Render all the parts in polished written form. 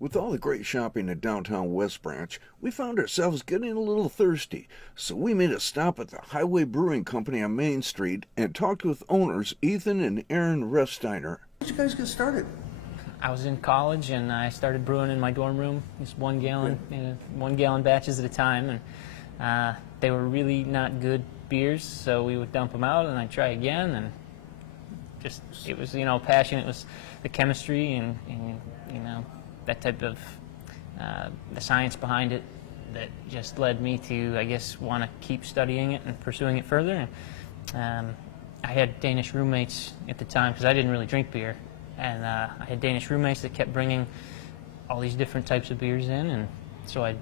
With all the great shopping in downtown West Branch, we found ourselves getting a little thirsty, so we made a stop at the Highway Brewing Company on Main Street and talked with owners Ethan and Erin Resteiner. How did you guys get started? I was in college and I started brewing in my dorm room, just 1 gallon, 1 gallon batches at a time, and they were really not good beers, so we would dump them out and I'd try again, and just, it was, passion. It was the chemistry and that type of, the science behind it that just led me to, I guess, want to keep studying it and pursuing it further. And I had Danish roommates at the time because I didn't really drink beer, and I had Danish roommates that kept bringing all these different types of beers in, and so I,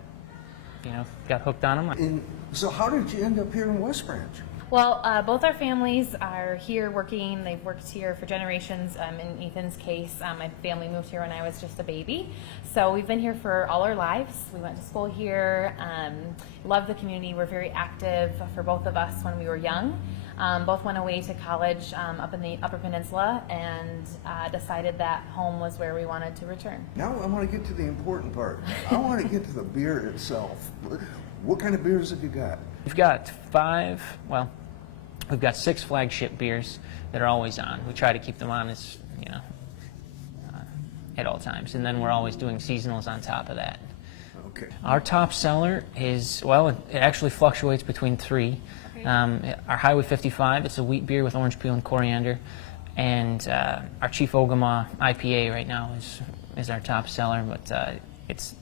got hooked on them. And so how did you end up here in West Branch? Well, both our families are here working. They've worked here for generations. In Ethan's case, my family moved here when I was just a baby. So we've been here for all our lives. We went to school here, love the community. We're very active for both of us when we were young. Both went away to college up in the Upper Peninsula and decided that home was where we wanted to return. Now I want to get to the important part. I want to get to the beer itself. What kind of beers have you got? We've got we've got 6 flagship beers that are always on. We try to keep them on as, at all times. And then we're always doing seasonals on top of that. Okay. Our top seller is, it actually fluctuates between 3. Our Highway 55, it's a wheat beer with orange peel and coriander. And our Chief Ogama IPA right now is our top seller, but it's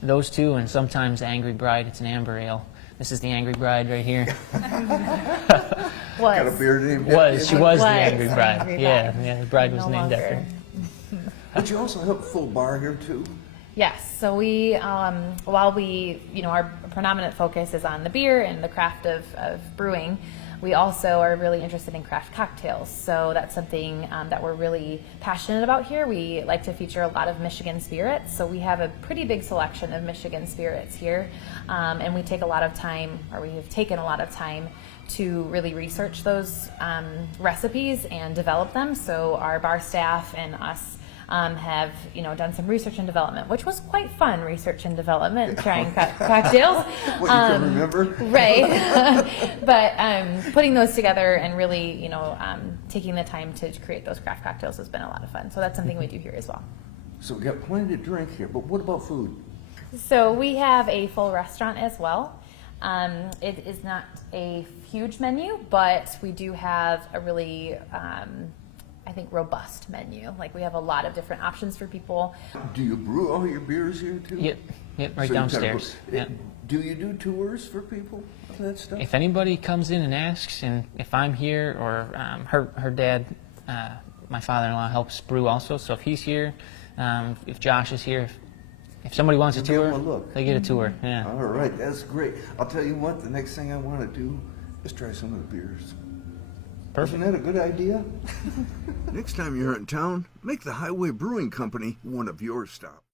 those 2, and sometimes Angry Bride. It's an amber ale. This is the Angry Bride right here. Got a beer name? She was the Angry the Bride. Angry Yeah, the bride was No named longer. after her. But you also have a full bar here too? Yes, so we, while we, our predominant focus is on the beer and the craft of brewing, we also are really interested in craft cocktails. So that's something that we're really passionate about here. We like to feature a lot of Michigan spirits. So we have a pretty big selection of Michigan spirits here. And we take a lot of time, or we have taken a lot of time to really research those recipes and develop them. So our bar staff and us have done some research and development, which was quite fun. Research and development, trying cocktails. What, you can remember? Right. But putting those together and really, taking the time to create those craft cocktails has been a lot of fun. So that's something we do here as well. So we got plenty to drink here, but what about food? So we have a full restaurant as well. It is not a huge menu, but we do have a really I think robust menu. Like, we have a lot of different options for people. Do you brew all your beers here too? Yep, right downstairs. Do you do tours for people of that stuff? If anybody comes in and asks, and if I'm here, or her dad, my father-in-law, helps brew also, so if he's here, if Josh is here, if somebody wants a tour, they get a tour. Yeah. All right, that's great. I'll tell you what, the next thing I want to do is try some of the beers. Perfect. Isn't that a good idea? Next time you're in town, make the Highway Brewing Company one of your stops.